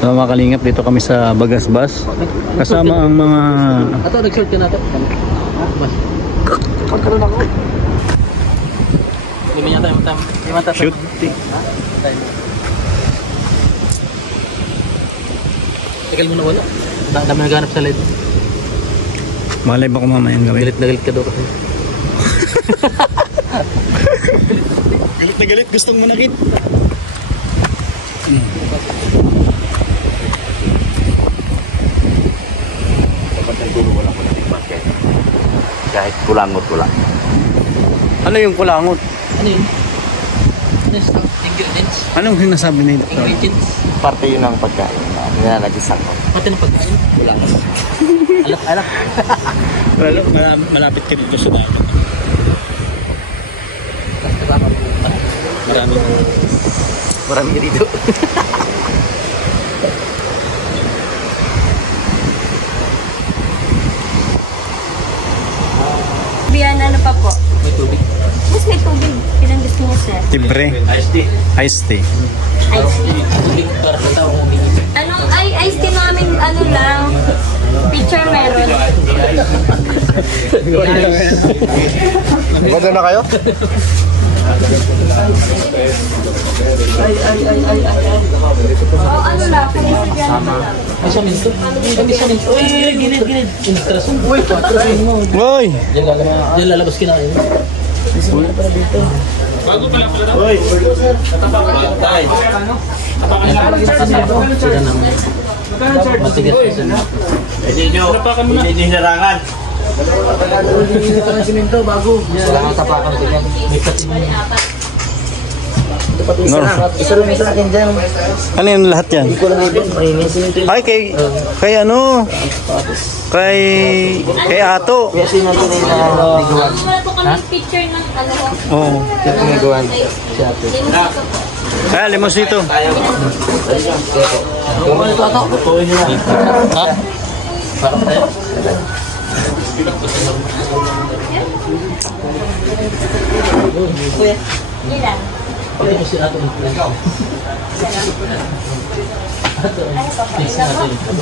So, mga kalingap, dito kami sa Bagasbas. Kasama ang mga... Ato, nag-short ka na ito. Bas. Pagkaroon ako. Hindi mo tayo. Shoot. Tagal mo na wala. Dami naghanap sa live. Malay ba kung mamayang gawin? Galit na galit ka daw kasi. Galit na galit, gustong manakit. Dapat ang gulo wala ko natin market. Kahit kulangot wala. Ano yung kulangot? Ano yun? Ingredients. Anong sinasabi nito? Ingredients. Parte yun ng pagkain na nilalagis ako. Pati ng pagkain. Kulangot. Alak. Lalo, malapit ka dito sa dami. Marami ka dito. Biyan, ano pa po? May tubig. Mas may tubig. Ilang gusto niya, sir? Libre. Iced tea. Iced tea. Ice tea. Tubig para sa tao humingi. Anong ice tea namin, ano lang, pitcher meron. Maganda na kayo? O ano lang, kung gusto dyan pa lang. Ay, sa minto. Ay, sa minto. Uy, ginid. Instrason. Uy, patrasin mo. Uy! Diyan lalabas kinain. Bago pala. Uy! Sila naman. Matigas pa sila. Hindi nyo hinarangan. Sila ang tapakan sila. May patin. Isa akin dyan. Ano yun lahat yan? Ay, kay ano? Kay Ato. Wala po kami picture ng ano. Oo. Kaya, limosito. Ha? Para tayo? Ilan? Pwede mo si Ato.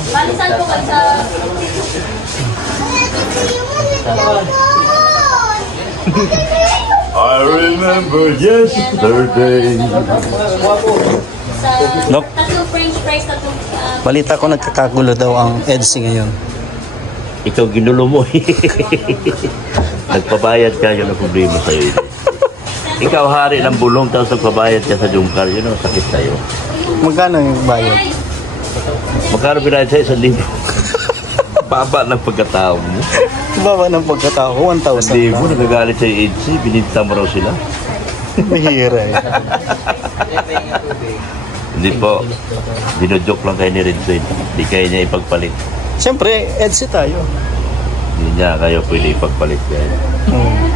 Balisan po kayo sa... I remember yesterday. Sa Nope. tatlong french fries, tatlong... Balita ko nagkakagulo daw ang EDSI ngayon. Ikaw ginulo mo. Nagpabayad ka, yun ang problema sa'yo. Ikaw hari ng bulong, tapos nagpabayad ka sa jungkar, yun ang sakit sa'yo. Magkano yung bayad? Magkano binayad sa'yo? 1,000. Baba ng pagkatao mo. Baba ng pagkatao ko, 1,000 Hindi mo, lang. nagagalit sa'yo agency, bininta mo raw sila. Mahira eh. Hindi po, binodjoke lang kayo ni Redford. Hindi kayo niya ipagpalit. Siyempre, EDSI tayo. Hindi niya kayo pwede ipagpalit kayo.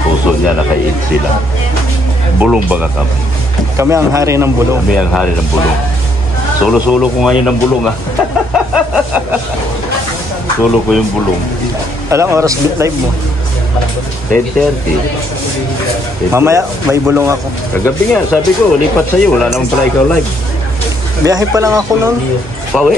Puso niya na kay agency lang. Bulong baga kami. Kami ang hari ng bulong. Kami ang hari ng bulong. Solo-solo ko ngayon ng bulong ah. Solo ko yung bulong. Alam, oras live mo. 10:30. Mamaya, may bulong ako. Kagabi nga, sabi ko, lipat sa'yo. Wala naman pala ikaw live. Biyahe pa lang ako noon. Pawi,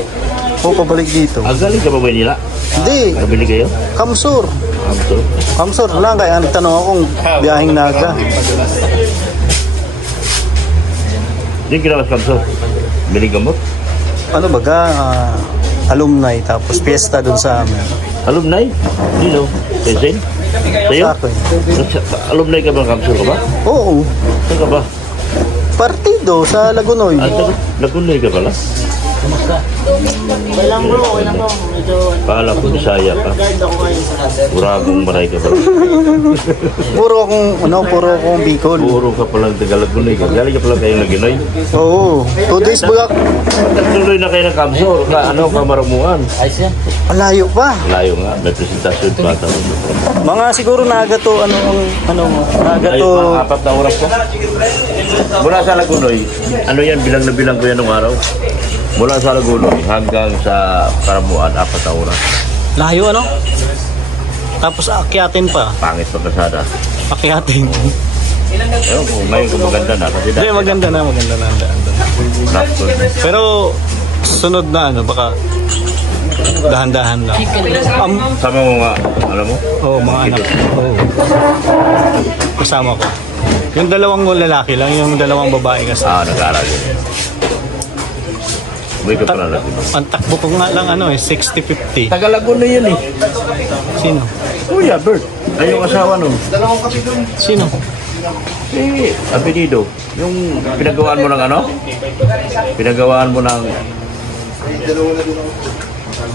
O pabalik dito. ang galing ka ba ba nila? Hindi, Nabili kayo? Kamsur. Amso. Kamsur, wala kaya nagtanong akong biyaheng Naga. Hindi kinawas kamso. Bili gamot? Ano baga, alumni, tapos fiesta dun sa amin. Alumni? Dino? Kesen? Sa'yo? Sa akin. Alumni ka ba? Kamso ka ba? Oo, Saan ka ba? partido sa Lagunoy. Nagunay ka pala? Paala ko Bisaya ka. Uragong maray ka pala. Puro akong Bicol. Puro ka palang Tagalagunay ka. Galing ka pala kayo na Ginoy. Oo, 2 days baga. Tuloy na kayo ng Kamso. Ano ka maramuan? Ayos yan. Malayo pa. Layo nga. May presentasyon pa. Mga siguro Naga to, Naga Ay, to. mga 4 na oras ko. Mula sa Lagunoy, ano yan, bilang na bilang ko yan ng araw. Mula sa Lagunoy hanggang sa Karamuan, 4 na oras. Layo ano? Tapos akyatin pa. Pangit pa kasada. Akyatin. Ewan ko, ngayon kung maganda na. Kasi Hindi, maganda na ang daan. Raptor. Pero Sunod na ano, baka dahan-dahan lang. Sama mo nga, alam mo? Oo, mga anak. Oo. Kasama ko. Yung dalawang lalaki lang, yung dalawang babae kasi. Nag-aaral yun. May ka pala Laguna. Ang takbo ko nga lang ano 60-50. Taga Laguna yun eh. Sino? Kuya, Bert. Ay, yung asawa nun. Sino? Apelido. Yung pinagawaan mo ng ano? Pinagawaan mo ng...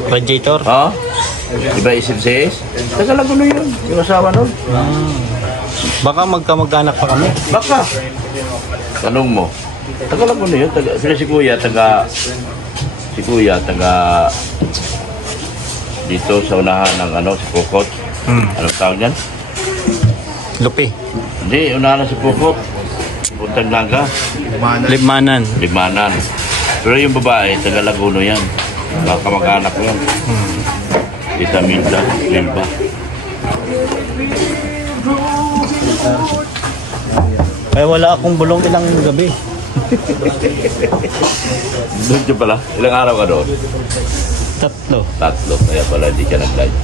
Radiator? Ha? Diba isip sis? Taga Laguna yun. Yung asawa nun. Baka magkamag-anak pa kami. Baka. Tanong mo. Taga Laguna yun. Sila si Kuya, si Kuya, dito sa unahan ng ano, si Pukot. Anong tawag yan? Lupi. Hindi, unahan na si Pukot. Puntang Naga. Libmanan. Limanan. Pero yung babae, taga Laguna yan. Kamag-anak ko yan. Tita Milda, Lilba. Kaya wala akong bulong ilang gabi. Doon ka pala? Ilang araw ka doon? 3. 3. Kaya pala hindi ka nag-live.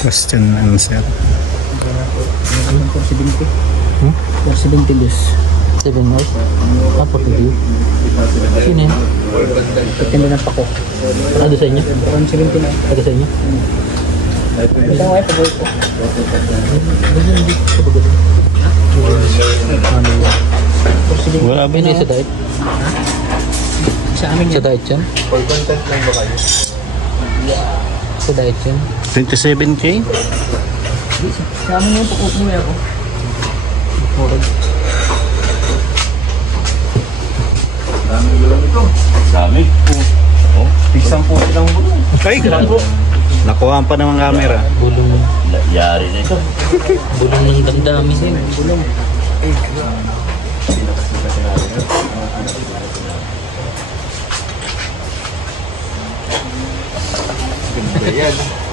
Question and answer. 472. 7 hours? Apa po yun? Sino yun? Katinda ng pako. Ano sa inyo? 170 na. Taga sa inyo? Ito nga ito, boy ko. Wala ba Ano na? yung sa diet? Sa amin yan. Sa diet yan? Sa diet yan? 27K? Sa amin yung pukot mo ako. Dami. Oh, Pisang po silang bulong. Ay, grabe. Nakuha pa ng camera. Bulong. yari na ito. Bulong ng damdamin din. Bulong.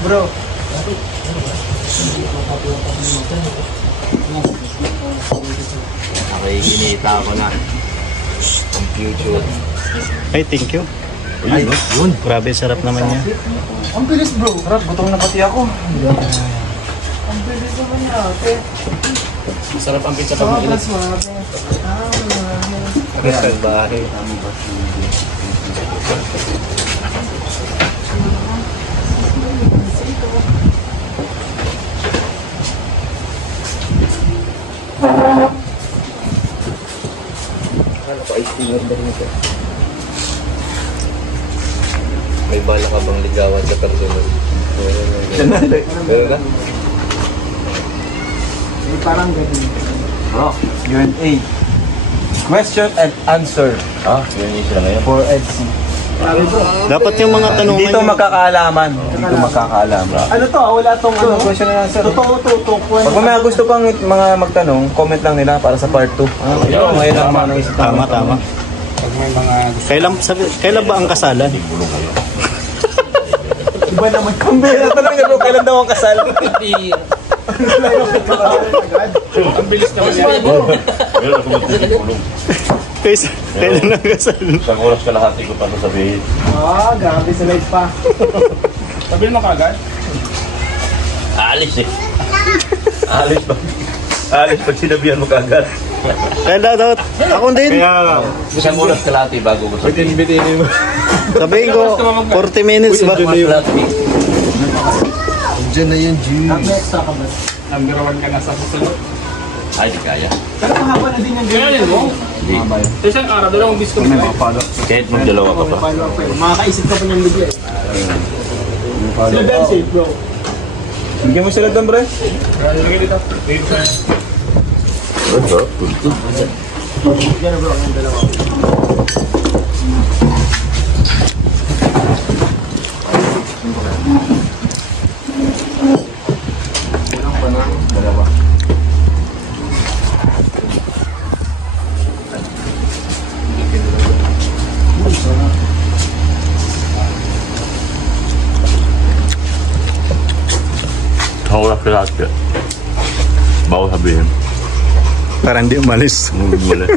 Bro. Nakikinita ako na. Ang future. Ay, thank you. Ay, yun. Grabe, sarap naman niya. Ang bilis bro. Sarap, gutom na pati ako. Ang bilis naman niya, ate. Sarap ang pizza pag mainit. Restaurant bahay. May bala ka bang ligawan sa personal? Meron ka? Parang ganun. Bro, Q&A. Question and answer Yun yung sila ngayon. for EDC. Dapat yung mga tanungan Dito makakaalaman. Dito makakaalaman. Ano to? Wala tong ano? Question and answer. Totoo to. Pag may gusto pang mga magtanong, comment lang nila para sa part 2. Ito, ngayon lang mga naisip. Tama. Pag may mga gusto. Kailan ba ang kasalan? Iba naman. Ang bira talaga bro, kailan daw ang kasal? Ang bilis naman yan. Meron ako magtutulong. Kailan ang kasal? Isang oras kalahati ko pa ito sabihin. Grabe sa live pa. Sabihin mo kagad? Alis eh. Alis pag sinabihan mo kagad. Kaya daw, ako din. Isang oras kalahati bago ko sabihin. Bitinin mo. Sabihin ko, 40 minutes ba? Diyan na yun, G. Number 1 ka na sa susunod. Ay, di kaya. Pero mahaba na din yung ganyan mo. Hindi. Isang araw, dalawang bis ko na. Kahit magdalawa ka pa. Makakaisip ka pa ng bigla eh. Sila Ben safe bro. Bigyan mo sila doon bro. Lagay dito. Ito, punto. Bigyan bro, ang dalawa. Isang oras kalahati. Bago sabihin. Para hindi umalis. Wala.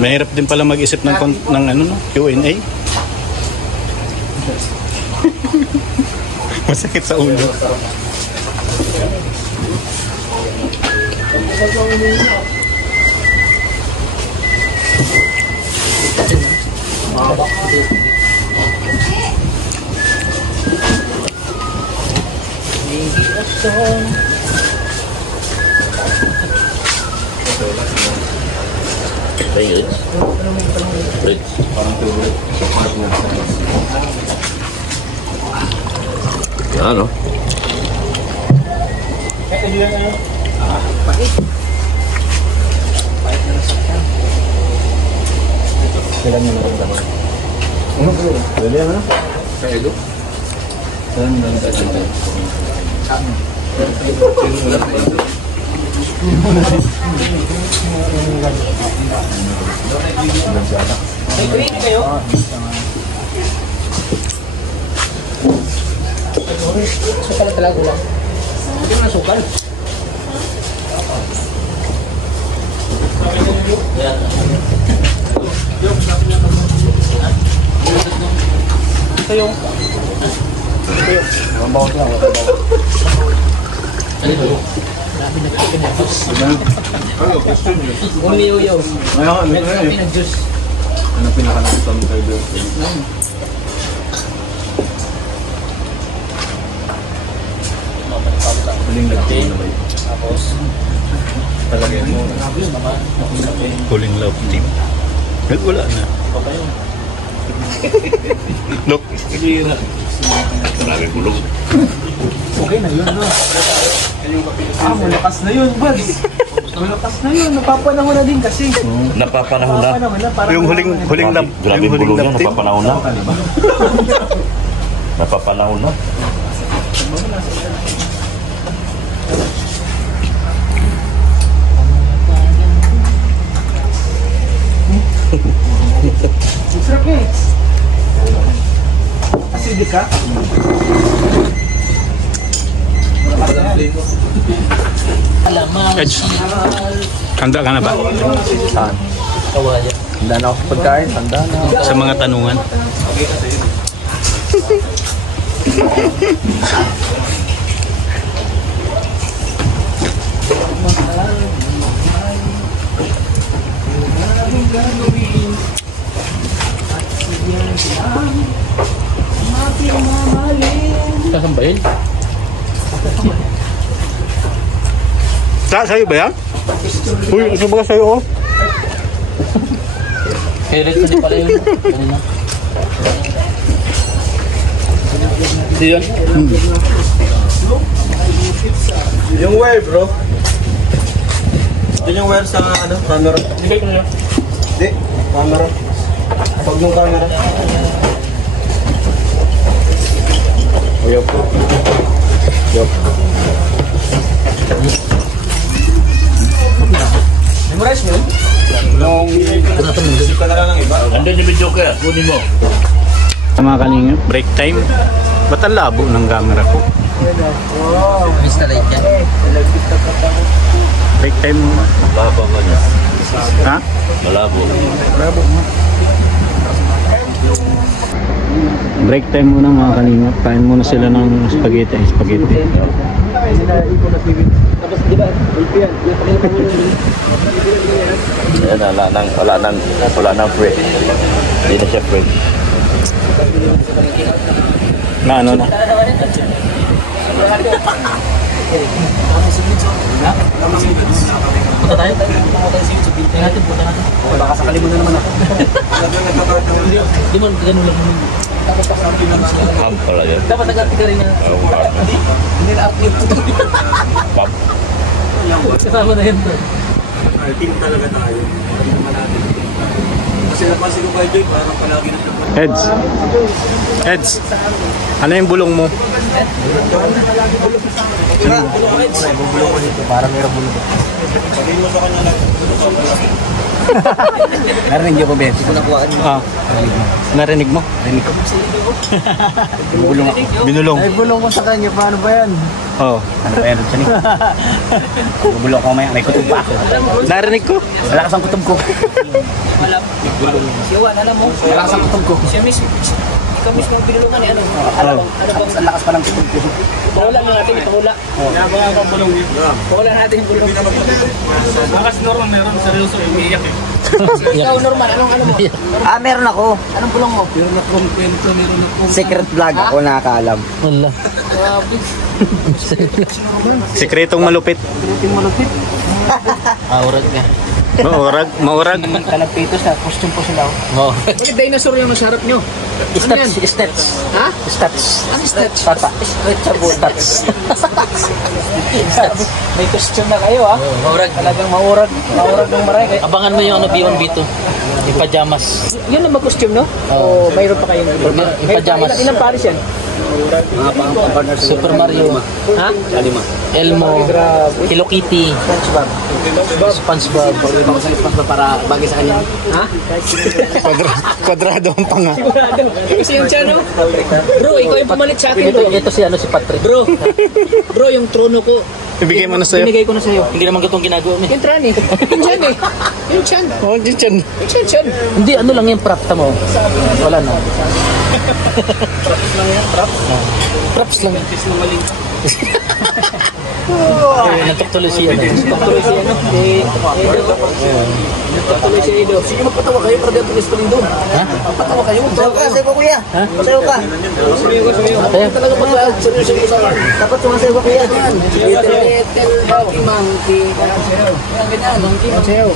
Mahirap din pala mag-isip ng, ng ano, no? Q&A. Masakit sa ulo. Rich. Rich. Yan, no? Sukal talaga lang. Hindi na sukal. Ito yung mabawas lang. Ano ito? Grabe nagpapinag-juice. Umiyaw-yaw. Nagpapinag-juice. Ano pinaka-nakita mo kayo doon? Huling nag-team na ba yun? Tapos, Talagyan mo. Huling love team. Wala na. Look. Marami bulong. Okay na yun, no? Malakas na yun, buds. Malakas na yun. Napapanahon na din kasi. Napapanahon na. Napapanahon na. Parang Yung huling love, Grabe yung huling bulong yan. love team. Napapanahon na. Napapanahon na. Sarap eh. Acidic ka? alamang, Edge. Handa ka na ba? Saan? kawaya. Handa na ako sa pagkain. Handa na. Sa mga tanungan. Kasambayin? Sa'yo ba yan? Uy, ano ba sa'yo, oh? Hirit na di pala yun. Kanina. Hindi yun? Yung wire, bro. Yun yung wire sa ano, camera. Hindi, camera. Pag yung camera. Yup. Yup. Memorize mo yun? Nung isip ka na lang ng iba. Andun yung video ka. Kunin mo. Mga kalingap, break time. Ba't ang labo ng camera ko? Mr. Light yan. Break time muna. Malabo ka niya. Ha? Malabo. Labo nga. Break time muna mga kalingap. Kain muna sila ng spaghetti. Ayan, wala nang fresh. Hindi na siya fresh. Na ano na? Punta tayo? Punta natin, punta natin. Baka sakali mo na naman ako. Di mo, ganun lang naman. Pump pala yan. Dapat nag-arte ka rin na. Hindi na upload ko. Pump. Kasama na yan bro. Team talaga tayo. Kasi napansin ko kay Joy, parang palagi na siya. Eds, ano yung bulong mo? Parang mayroong bulong. Narinig niyo ko, Ben? Hindi ko nakuha niyo. Narinig mo? Narinig ko. Bulong ako. Binulong. Ay, bulong mo sa kanya. Paano ba yan? Oo. Ano ba yan, Rutsani? Bubulong ko may kutob pa ako. Narinig ko? Malakas ang kutob ko. Si Juan, alam mo? Malakas ang kutob ko. Siya mismo. Ikaw mismo ang pinulungan eh. Ano bang? Ang lakas pa ng kutob ko. Pawala na natin, pawala. Pawala natin yung bulong. Bakas normal meron seryoso umiiyak eh. Ikaw normal, ano mo? Meron ako. Anong bulong mo? Meron akong kwento, meron akong Secret vlog ako nakakaalam. Wala. Grabe. Sikretong malupit. Aurag ka. Maurag. Kalapitos na, costume po sila. Oo. Bakit dinosaur yung nasa harap nyo? Stats. Ha? Stats. Ano stats? Tata. Stats. May costume na kayo ha? Maurag. Talagang maurag. Maurag ng maray. Abangan mo yung ano, B1, B2. Yung pajamas. Yun ang mag-costume no? O mayroon pa kayong yung pajamas. Ilang pares yan? Super Mario. Ha? Elmo. Hello Kitty. SpongeBob. SpongeBob para bagay sa kanya. Ha? Kwadrado ang panga. Sigurado. Kasi yung channel. Bro, ikaw yung pumalit sa akin bro. Ito si Patrick. Bro, yung trono ko. Ibigay mo na sa'yo. Binigay ko na sa'yo. Hindi naman itong ginagawa mo. Yung tran eh. Yung chan eh. Yung chan. Oh, di chan. Yung chan. Hindi, ano lang yung prop mo. Wala na. Props lang. Nagtutuloy si ano. Tuloy si ano. Tuloy si Edo. Sige, magpatawa kayo para dito tulis pa rin doon. Ha? Magpatawa kayo. Sayo ko kuya. Ha? Sayo ka. Ate? Talaga mag-vlog. Seryoso ko sa Dapat sumasayo ka kuya. Little monkey. Yan, ganyan. Monkey. Sayo.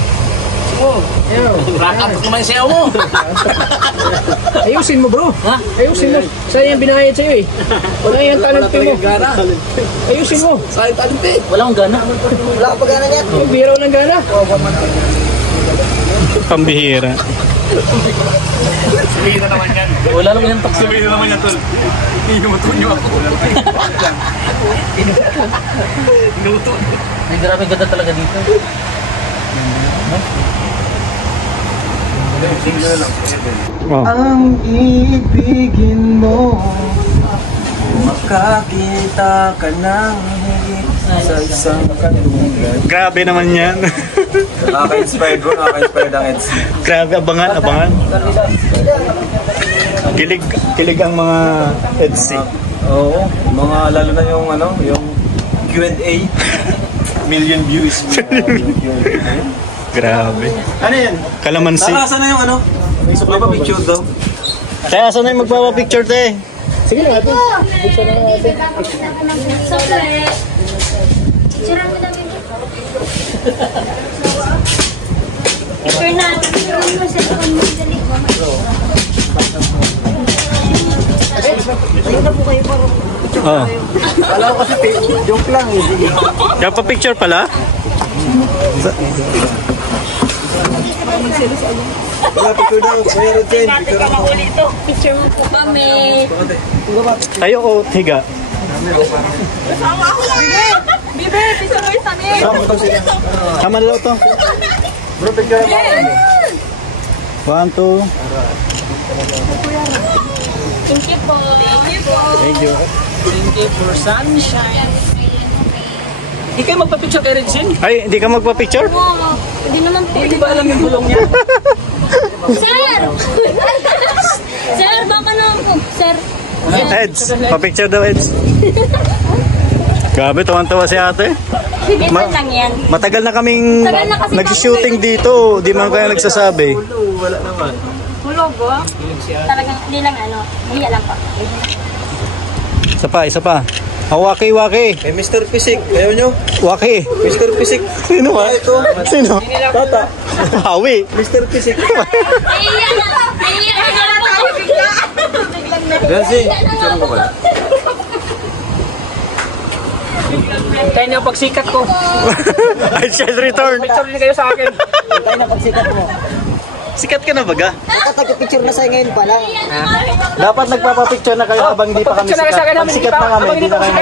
Rock up naman yung sayo mo. Ayusin mo bro. Ha? Ayusin mo. Sayang yung binayad sa'yo eh. Wala yung talent mo. Ayusin mo. Sayang talent eh. Wala akong gana. Wala ka pagana niyan. Bira ng gana. Pambihira. Wala lang yung takso. Sabihin na naman yan tol. Inuto nyo ako. Ay, grabe ganda talaga dito. Oh. Ang ibigin mo, makakita ka ng higit sa isang katulad. Grabe naman yan. Nakaka-inspired bro, nakaka-inspired ang EDC. Grabe, abangan. Kilig ang mga EDC. Oo, mga lalo na yung ano, yung Q&A. Million views. Grabe. Ano yan? Kalamansi. Saan na yung ano? Magpapicture daw. Kaya saan na yung magpapapicture te? Sige na natin. Buksan na natin. Picturean mo namin. Picture natin. Picture mo sa phone mo. Dali. Ayun na po kayo para. Oo. Kala ko kasi joke lang eh. Kaya pa picture pala? Wala picture daw. Kuya Rodjen, picture ako. Picture mo po kami. Tayo o higa? Bibi, picture mo sa amin. Tama na daw to. Bro, picture ako. 1, 2. Thank you po. Thank you po. Thank you. Thank you for sunshine. Ikaw magpa-picture kay Regine? Ay, hindi ka magpa-picture? Wow. Hindi naman po. Hindi ba alam yung bulong niya? Sir! Sir, baka naman po. Sir. Eds, pa-picture daw Eds. Grabe, tuwan-tuwa si ate. Minsan lang yan. Matagal na kaming Tagal na kasi nag-shooting dito. Di man kaya nagsasabi. Wala naman. Hulog oh. Talagang, hindi lang ano. Mahiya lang po. Isa pa. Waki. Kay Mr. Pisik. Ayaw nyo? Waki. Mr. Pisik. Sino ba? Ito. Sino? Tata. Hawi. Mr. Pisik. Naiiyak na tayo bigla. Gansi. Sino ko ba? Tayo na pagsikat ko. I shall return. Picture din kayo sa akin. Tayo na pagsikat mo. Sikat ka na baga? Dapat nagpipicture na sa'yo ngayon pala. Dapat nagpapapicture na kayo habang di pa kami Picture na kayo sa akin sikat. Pag namin. sikat na kami, di na kayo.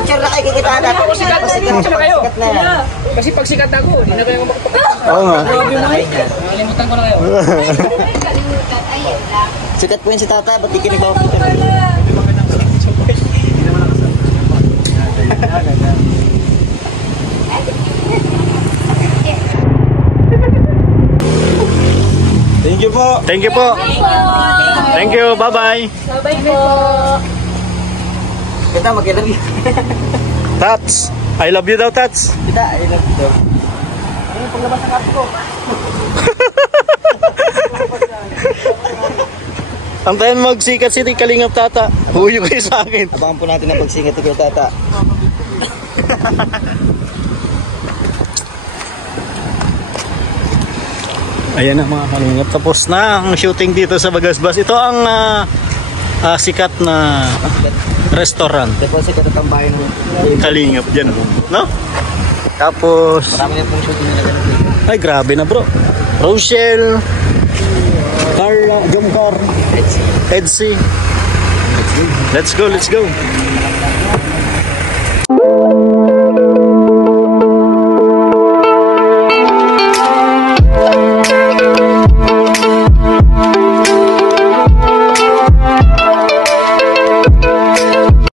Picture na kayo kikita na. Sikat na kayo. Sikat na yan. Kasi pag sikat ako, hindi na kayo makapagpapakita. Oo nga. Nakalimutan ko na kayo. Sikat po yun si tata. Ba't di kinagpapicture? Thank you po. Thank you po. Thank you. Bye-bye. Bye-bye po. Kita, mag-ilove you. Tats. I love you daw, Tats. Kita, I love you. Ayun, paglabas ng kapo ko. Antayin magsikat si Kalingap Tata. Huyo kayo sa akin. Abangan po natin ang pagsingat ko tata. Ayan na mga Kalingap. Tapos na ang shooting dito sa Bagasbas. Ito ang sikat na restaurant. Ito po sikat at ang bayan mo. Kalingap dyan. No? Tapos, Marami na pong shooting nila ganun. ay grabe na bro. Rochelle, Carla, Jomcar, Edsy. Let's go.